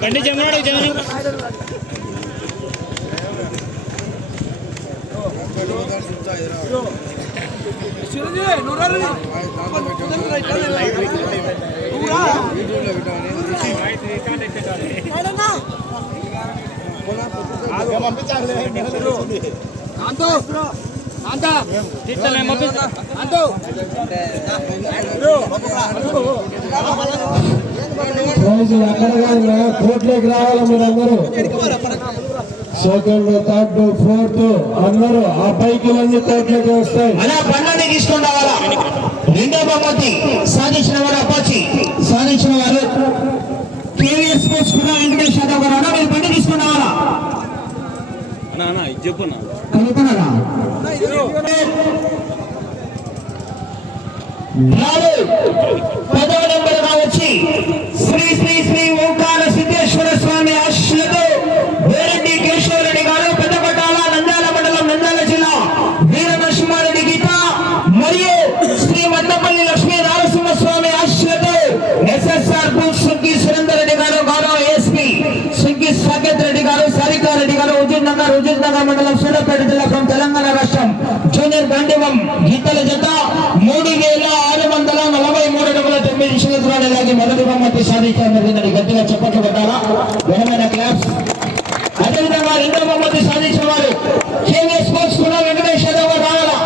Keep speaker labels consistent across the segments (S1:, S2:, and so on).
S1: బండి జమనాడు జమని తీర్చలే
S2: కోట్లోకి రావాలి మీరందరూ సెకండ్ థర్డ్ ఫోర్త్ అందరూ ఆ బైకులన్నీ కోట్లోకి వస్తాయి.
S3: అలా బండాన్ని తీసుకొని రావాలా రెండో బహుమతి సాధించిన వారు అప్పాచి సాధించిన వారు కేవీఎస్ స్పోర్ట్స్ కూడా వెంకటేష్ యాదవ్ గారు అన్న మీరు బండి తీసుకొని రావాలా కనుక్కున్నారా నాలుగు పదవ నెంబర్గా వచ్చి శ్రీ శ్రీ శ్రీ ఓంకార సిద్ధేశ్వర స్వామి ఆశీస్సులతో వేరెడ్డి కేశవరెడ్డి గారు పెద్దపట్టాల నంద్యాల మండలం నంద్యాల జిల్లా వీర నరసింహారెడ్డి గీత మరియు శ్రీ మద్దపల్లి లక్ష్మీ నరసింహ స్వామి ఎస్ఎస్ఆర్ సుగ్గి సురేందర్ రెడ్డి గారు గౌరవ సుగ్గి రెడ్డి గారు సారికా రెడ్డి గారు హుజూర్ నగర్ హుజూర్ నగర్ మండలం సూర్యాపేట జిల్లా తెలంగాణ రాష్ట్రం జూనియర్ గాంధీవం గీతల జత అదేవిధంగా రెండో బహుమతి సాధించిన వారు కేవీఎస్ స్పోర్ట్స్ కూడా వెంకటేష్ యాదవ్ గారు రావాలా?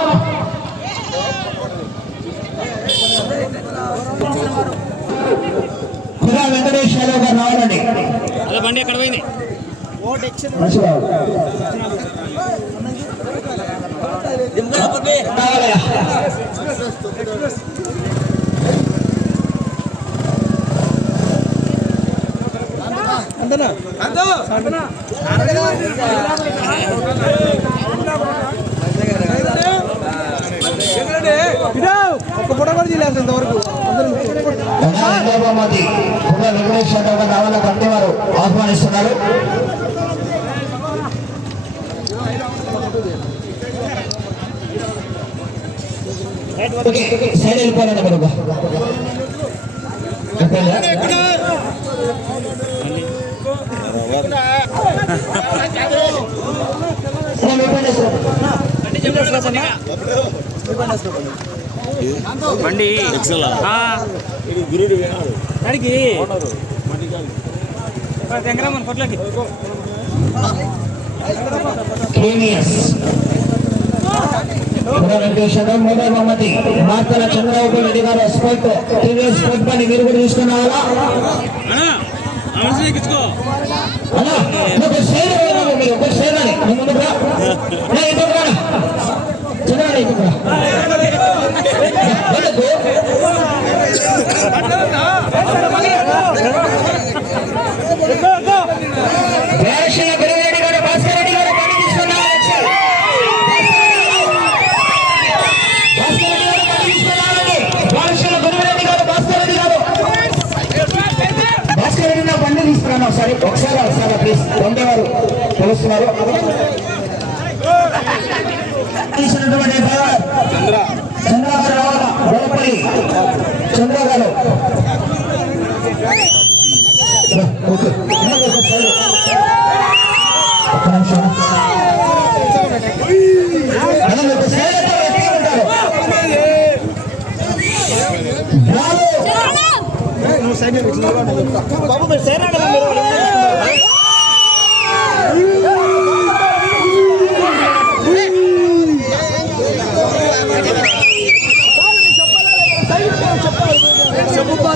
S3: కూడా వెంకటేష్ యాదవ్ గారు రావాలండి.
S1: అదే బండి ఎక్కడ పోయింది?
S2: మంచిగా
S3: రావాలయ్యా. రెండవ బహుమతి కూడా వెంకటేష్ యాదవ్ గారు రావాల బండి వారు ఆహ్వానిస్తున్నారు సైడ్ వెళ్ళిపోవాలండి
S1: బండి. అడిగి కొట్లకి.
S3: వెంకటేష్ యాదవ్ బహుమతి. మార్తల చంద్రబాబు రెడ్డి గారు స్పోర్ట్ స్పోర్ట్ బండి మీరు కూడా తీసుకున్న వాళ్ళ
S1: అన్నా అవసరం ఎక్కించుకో
S3: అలా తెలుస్తున్నారు తీసినటువంటి డ్రైవర్ చంద్ర గోపల్లి చంద్ర గారు ఒక్క నిమిషం. అలా మీకు సైడ్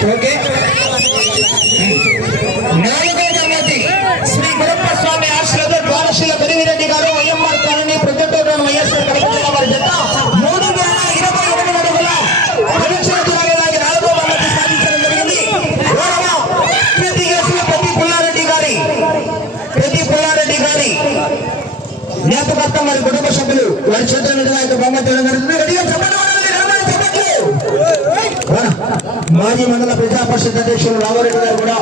S3: చెప్పండి.
S4: నాలుగో బహుమతి శ్రీ గురప్ప స్వామి ఆశ్రద ద్వారశీల గారు YMR colony Proddatur YSR Kadapa జిల్లా వారి జత మూడు వేల ఇరవై ఎనిమిది అడుగుల నాలుగో సాధించడం జరిగింది. ప్రతి కేసులు ప్రతి పుల్లారెడ్డి గారి ప్రతి పుల్లారెడ్డి గారి జ్ఞాపకత్వం వారి కుటుంబ సభ్యులు వారి చేతుల మీదుగా బహుమతి ఇవ్వడం జరుగుతుంది గట్టిగా చెప్పండి వాళ్ళని, నిలబడి చెప్పండి. మాజీ మండల ప్రజా పరిషత్ అధ్యక్షులు రామారెడ్డి గారు కూడా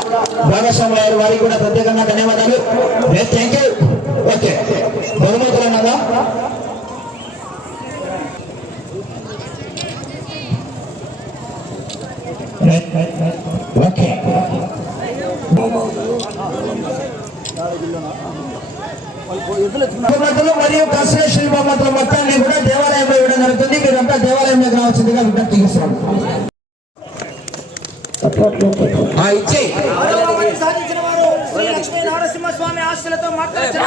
S4: భాగస్వామి గారు వారికి కూడా ప్రత్యేకంగా ధన్యవాదాలు. థ్యాంక్ యూ ఓకే బహుమతులు అన్నదా? ఓకే మరియు కన్సలేషన్ బహుమతులు మొత్తాన్ని కూడా దేవాలయంలో ఇవ్వడం జరుగుతుంది. మీరంతా దేవాలయంలోకి రావాల్సిందిగా విజ్ఞప్తి చేస్తున్నాం.
S5: లక్ష్మీ నరసింహస్వామి ఆశలతో సాధించిన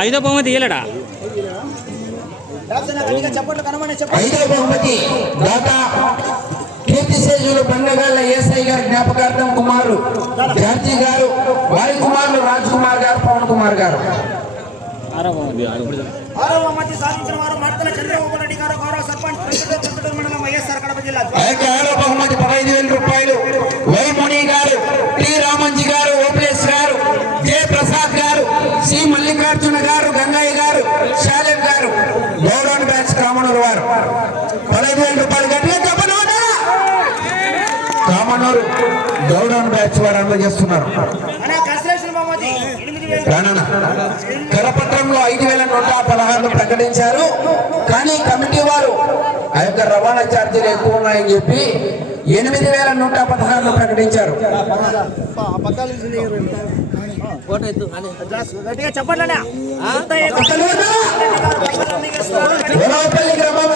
S6: ఐదో బహుమతి ఇయ్యలేడా?
S5: చప్పట్లు కనమని చెప్పండి
S4: ఐదో బహుమతి దాత కీర్తిశేషులు పండగల ఏసై గారి జ్ఞాపకార్థం కుమారు జార్జీ గారు వారి కుమారులు రాజ్ కుమార్ గారు పవన్ కుమార్ గారు.
S6: బహుమతి
S4: పదహైదు వేల రూపాయలు. వై ముని గారు టి రామంజీ గారు ఓపిఎస్ గారు జె ప్రసాద్ గారు సి మల్లికార్జున గారు గంగయ్య గారు శాలిం గారు గౌడౌన్ బ్యాచ్ కామనూరు వారు పదహైదు వేల రూపాయలు గట్టిగా చెప్పను కామనూరు గౌడౌన్ బ్యాచ్ వారు అందజేస్తున్నారు. కరపత్రంలో ఐదు వేల నూట పదహారులు ప్రకటించారు. కానీ కమిటీ వారు ఆ యొక్క రవాణా ఛార్జీలు ఎక్కువ ఉన్నాయని చెప్పి ఎనిమిది వేల నూట పదహారులు ప్రకటించారు. గ్రామం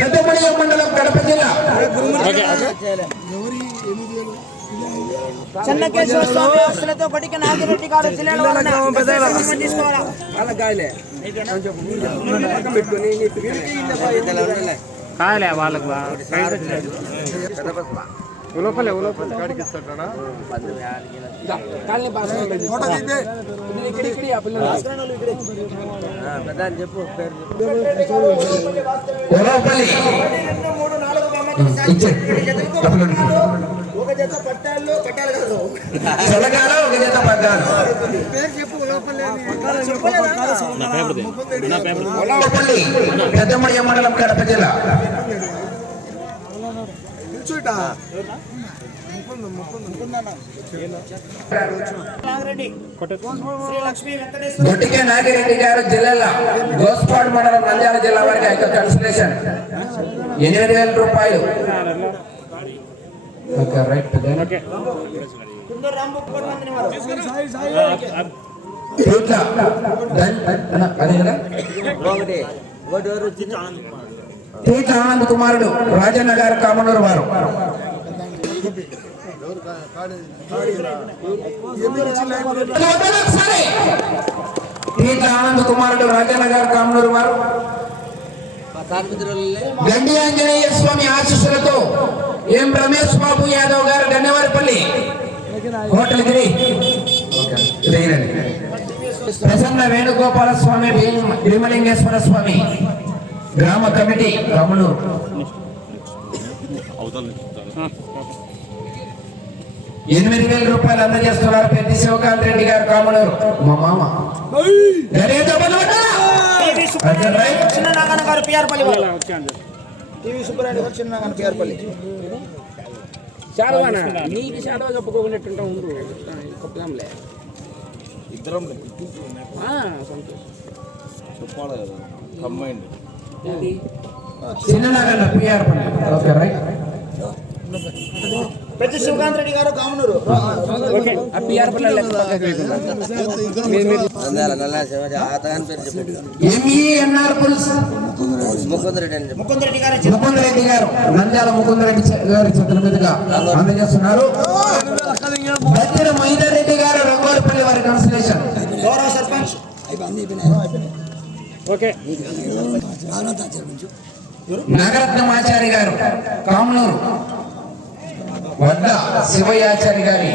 S4: పెద్దమడియ మండలం కడప జిల్లా.
S5: చెన్నకేశ్వర స్వామి ఆశలతో బడికి నాగిరెడ్డి గారు
S6: కాలే వాళ్ళకు ఉలోపలే ఉలోపలే
S5: రెండు మూడు నాలుగు బహుమతులు
S4: ఇచ్చే
S5: ఒక జత పట్టాలు పట్టాలు కాదు.
S4: ఒక జత పెద్దమడియ మండలం కడప జిల్లా.
S5: నాగిరెడ్డి శ్రీ లక్ష్మీ వెంకటేశ్వర
S4: గొట్టికే నాగిరెడ్డి గారు జిల్లాల గోస్పాడు మండలం నంద్యాల జిల్లా వారికి కన్సలేషన్. ఎనిమిది వేల రూపాయలు. ఓకే రైట్
S5: వారు
S4: ఇట్లా దన్- అన్న, అదే కదా? తీర్థ ఆనంద్ కుమారుడు రాజన్న గారు కామనూరు వారు. తీర్థ ఆనంద్ కుమారుడు రాజన్న గారు కామనూరు వారు. గండి ఆంజనేయ స్వామి ఆశీస్సులతో ఎం రమేష్? హోటల్గిరి ఇదేనండి ప్రసన్న వేణుగోపాల స్వామి భీమ- భీమలింగేశ్వర స్వామి గ్రామ కమిటీ రమణూరు ఎనిమిది వేల రూపాయలు అందజేస్తున్నారు పెద్ద శివకాంత్ రెడ్డి గారు కామనూరు. మా మామ.
S5: చిన్న నాగన్న గారు పిఆర్పల్లి టీవీ గారు చిన్న నాగన్న పిఆర్పల్లి
S7: శాడవానా నీకు శాడవా చెప్పుకోకున్నట్టుంటా ఉండు. కొప్పదాంలే.
S8: ఇద్దరం
S7: సంతోషం.
S8: చెప్పాలి కదా. Combined
S4: okay right.
S5: పెద్ద శివకాంత్ రెడ్డి గారు కామనూరు.
S7: ఆ పిఆర్
S4: ఎంఈఎన్ఆర్ పుల్స్? గారు నంద్యాల ముకుంద రెడ్డి చే- గారి చేతుల మీదుగా అందజేస్తున్నారు. బత్తిన మహిళ రెడ్డి గారు రంగోరపల్లి వారి కన్సలేషన్
S7: ఓకే.
S4: నగరత్నమాచారి గారు కామనూరు. వద్ద శివయాచారి గారి